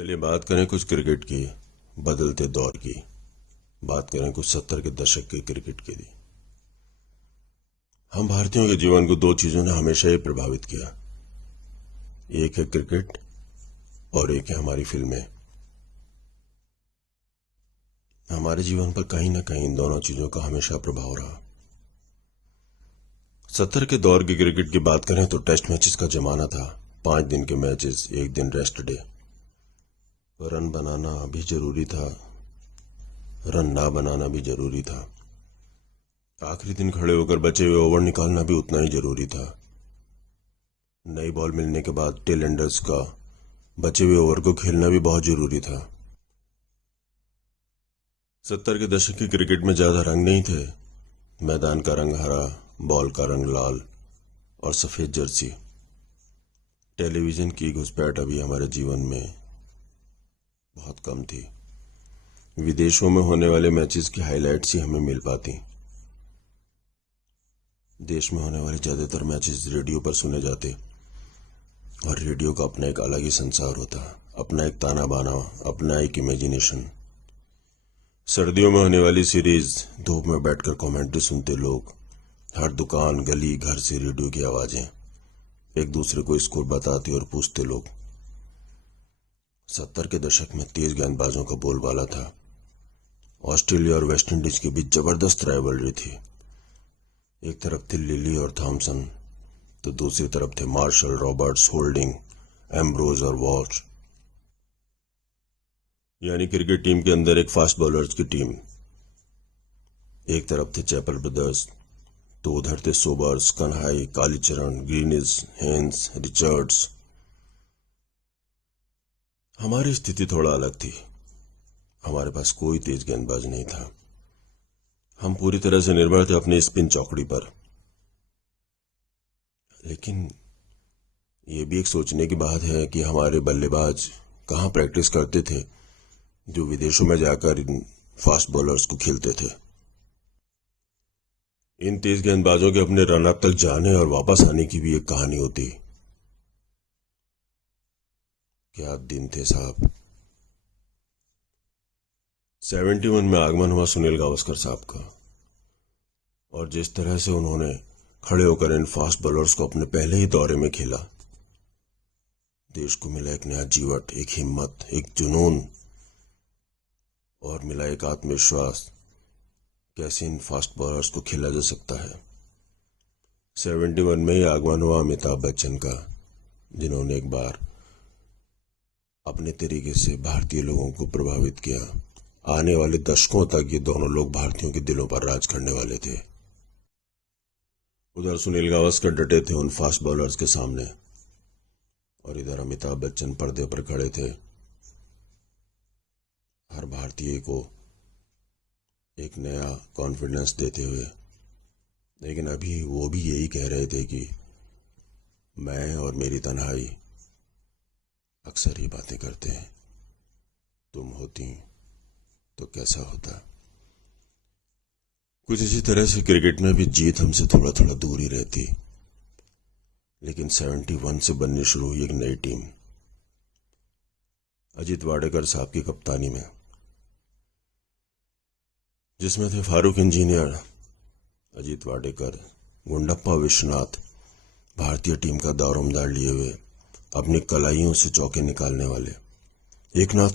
चलिए बात करें कुछ क्रिकेट की, बदलते दौर की। बात करें कुछ 70 के दशक के क्रिकेट की। हम भारतीयों के जीवन को दो चीजों ने हमेशा ही प्रभावित किया, एक है क्रिकेट और एक है हमारी फिल्में। हमारे जीवन पर कहीं ना कहीं इन दोनों चीजों का हमेशा प्रभाव रहा। 70 के दौर की क्रिकेट की बात करें तो टेस्ट मैचेस का जमाना था। 5 दिन के मैचेस, एक दिन रेस्ट डे। रन बनाना भी जरूरी था, रन ना बनाना भी जरूरी था। आखिरी दिन खड़े होकर बचे हुए ओवर निकालना भी उतना ही जरूरी था। नई बॉल मिलने के बाद टेल एंडर्स का बचे हुए ओवर को खेलना भी बहुत जरूरी था। 70 के दशक की क्रिकेट में ज्यादा रंग नहीं थे। मैदान का रंग हरा, बॉल का रंग लाल और सफेद जर्सी। टेलीविजन की घुसपैठ अभी हमारे जीवन में बहुत कम थी। विदेशों में होने वाले मैचेस की हाइलाइट्स ही हमें मिल पाती। देश में होने वाले ज्यादातर मैचेस रेडियो पर सुने जाते और रेडियो का अपना एक अलग ही संसार होता, अपना एक ताना बाना, अपना एक इमेजिनेशन। सर्दियों में होने वाली सीरीज, धूप में बैठकर कमेंट्री सुनते लोग, हर दुकान, गली, घर से रेडियो की आवाजें, एक दूसरे को स्कोर बताते और पूछते लोग। 70 के दशक में तेज गेंदबाजों का बोलबाला था। ऑस्ट्रेलिया और वेस्ट इंडीज के बीच जबरदस्त राइवलरी थी। एक तरफ थे लिली और थॉमसन तो दूसरी तरफ थे मार्शल, रॉबर्ट्स, होल्डिंग, एम्ब्रोज और वॉच। यानी क्रिकेट टीम के अंदर एक फास्ट बॉलर्स की टीम। एक तरफ थे चैपल ब्रदर्स तो उधर थे Sobers, Kanhai, Kallicharan, Greenidge, Haynes, Richards. हमारी स्थिति थोड़ा अलग थी। हमारे पास कोई तेज गेंदबाज नहीं था। हम पूरी तरह से निर्भर थे अपनी स्पिन चौकड़ी पर। लेकिन ये भी एक सोचने की बात है कि हमारे बल्लेबाज कहाँ प्रैक्टिस करते थे जो विदेशों में जाकर इन फास्ट बॉलर्स को खेलते थे। इन तेज गेंदबाजों के अपने रन अप तक जाने और वापस आने की भी एक कहानी होती। क्या दिन थे साहब। 71 में आगमन हुआ सुनील गावस्कर साहब का, और जिस तरह से उन्होंने खड़े होकर इन फास्ट बॉलर्स को अपने पहले ही दौरे में खेला, देश को मिला एक नया जीवट, एक हिम्मत, एक जुनून और मिला एक आत्मविश्वास। कैसे इन फास्ट बॉलर्स को खेला जा सकता है। 71 में ही आगमन हुआ अमिताभ बच्चन का, जिन्होंने एक बार अपने तरीके से भारतीय लोगों को प्रभावित किया। आने वाले दशकों तक ये दोनों लोग भारतीयों के दिलों पर राज करने वाले थे। उधर सुनील गावस्कर डटे थे उन फास्ट बॉलर्स के सामने और इधर अमिताभ बच्चन पर्दे पर खड़े थे, हर भारतीय को एक नया कॉन्फिडेंस देते हुए। लेकिन अभी वो भी यही कह रहे थे कि मैं और मेरी तन्हाई अक्सर ही बातें करते हैं, तुम होती तो कैसा होता। कुछ इसी तरह से क्रिकेट में भी जीत हमसे थोड़ा थोड़ा दूर ही रहती। लेकिन 71 से बननी शुरू हुई एक नई टीम, अजीत वाडेकर साहब की कप्तानी में, जिसमें थे फारूक इंजीनियर, अजीत वाडेकर, गुंडप्पा विश्वनाथ, भारतीय टीम का दारोमदार लिए हुए, अपनी कलाइयों से चौके निकालने वाले, एकनाथ